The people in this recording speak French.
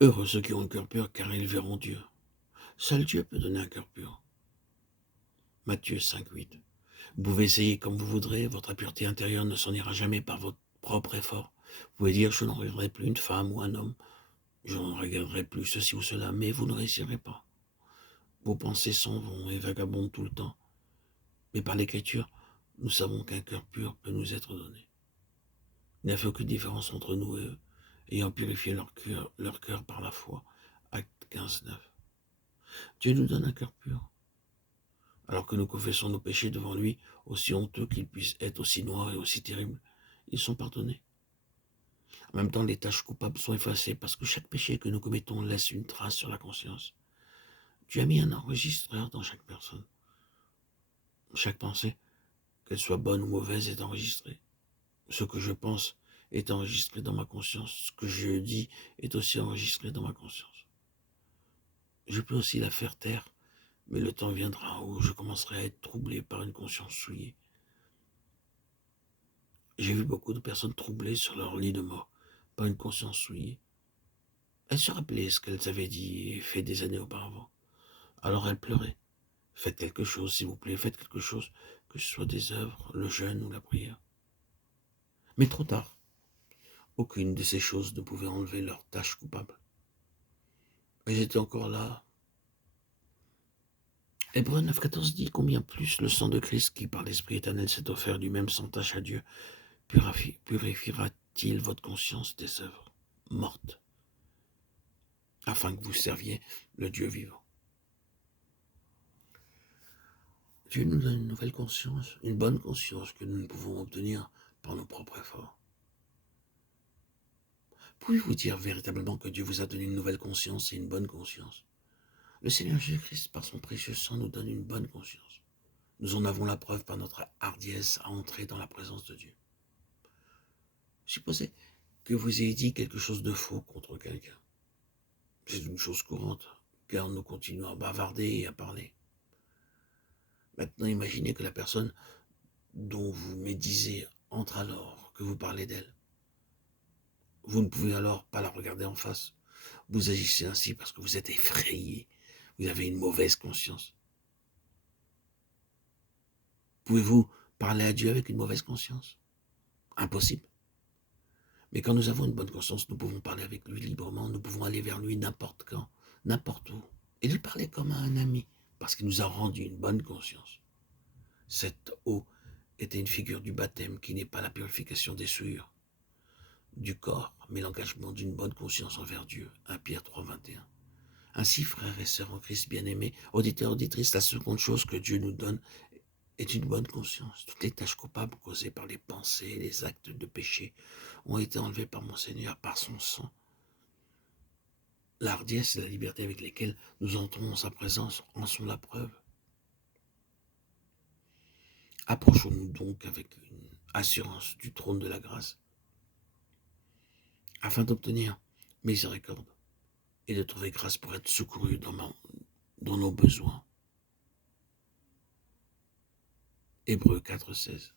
Heureux ceux qui ont le cœur pur, car ils verront Dieu. Seul Dieu peut donner un cœur pur. Matthieu 5,8. Vous pouvez essayer comme vous voudrez, votre impureté intérieure ne s'en ira jamais par votre propre effort. Vous pouvez dire, je n'en regarderai plus une femme ou un homme, je n'en regarderai plus ceci ou cela, mais vous ne réussirez pas. Vos pensées s'en vont et vagabondent tout le temps. Mais par l'Écriture, nous savons qu'un cœur pur peut nous être donné. Il n'y a fait aucune différence entre nous et eux, ayant purifié leur cœur par la foi. Acte 15,9. Dieu nous donne un cœur pur. Alors que nous confessons nos péchés devant lui, aussi honteux qu'ils puissent être, aussi noirs et aussi terribles, ils sont pardonnés. En même temps, les tâches coupables sont effacées parce que chaque péché que nous commettons laisse une trace sur la conscience. Dieu a mis un enregistreur dans chaque personne. Chaque pensée, qu'elle soit bonne ou mauvaise, est enregistrée. Ce que je pense est enregistré dans ma conscience. Ce que je dis est aussi enregistré dans ma conscience. Je peux aussi la faire taire, mais le temps viendra où je commencerai à être troublé par une conscience souillée. J'ai vu beaucoup de personnes troublées sur leur lit de mort par une conscience souillée. Elles se rappelaient ce qu'elles avaient dit et fait des années auparavant. Alors elles pleuraient. Faites quelque chose, s'il vous plaît, faites quelque chose, que ce soit des œuvres, le jeûne ou la prière. Mais trop tard. Aucune de ces choses ne pouvait enlever leur tâche coupable. Elles étaient encore là. Hébreux 9,14 dit combien plus le sang de Christ qui par l'Esprit éternel s'est offert lui-même sans tâche à Dieu purifiera-t-il votre conscience des œuvres mortes afin que vous serviez le Dieu vivant. Dieu nous donne une nouvelle conscience, une bonne conscience que nous ne pouvons obtenir par nos propres efforts. Pouvez-vous dire véritablement que Dieu vous a donné une nouvelle conscience et une bonne conscience? Le Seigneur Jésus-Christ, par son précieux sang, nous donne une bonne conscience. Nous en avons la preuve par notre hardiesse à entrer dans la présence de Dieu. Supposez que vous ayez dit quelque chose de faux contre quelqu'un. C'est une chose courante, car nous continuons à bavarder et à parler. Maintenant, imaginez que la personne dont vous médisez entre alors que vous parlez d'elle. Vous ne pouvez alors pas la regarder en face. Vous agissez ainsi parce que vous êtes effrayé. Vous avez une mauvaise conscience. Pouvez-vous parler à Dieu avec une mauvaise conscience? Impossible. Mais quand nous avons une bonne conscience, nous pouvons parler avec lui librement, nous pouvons aller vers lui n'importe quand, n'importe où, et lui parler comme à un ami, parce qu'il nous a rendu une bonne conscience. Cette eau était une figure du baptême qui n'est pas la purification des souillures du corps, mais l'engagement d'une bonne conscience envers Dieu. 1 Pierre 3,21. Ainsi, frères et sœurs en Christ bien-aimés, auditeurs, auditrices, la seconde chose que Dieu nous donne est une bonne conscience. Toutes les tâches coupables causées par les pensées et les actes de péché ont été enlevées par mon Seigneur, par son sang. La hardiesse et la liberté avec lesquelles nous entrons en sa présence en sont la preuve. Approchons-nous donc avec une assurance du trône de la grâce, afin d'obtenir miséricorde et de trouver grâce pour être secourus dans nos besoins. Hébreux 4,16.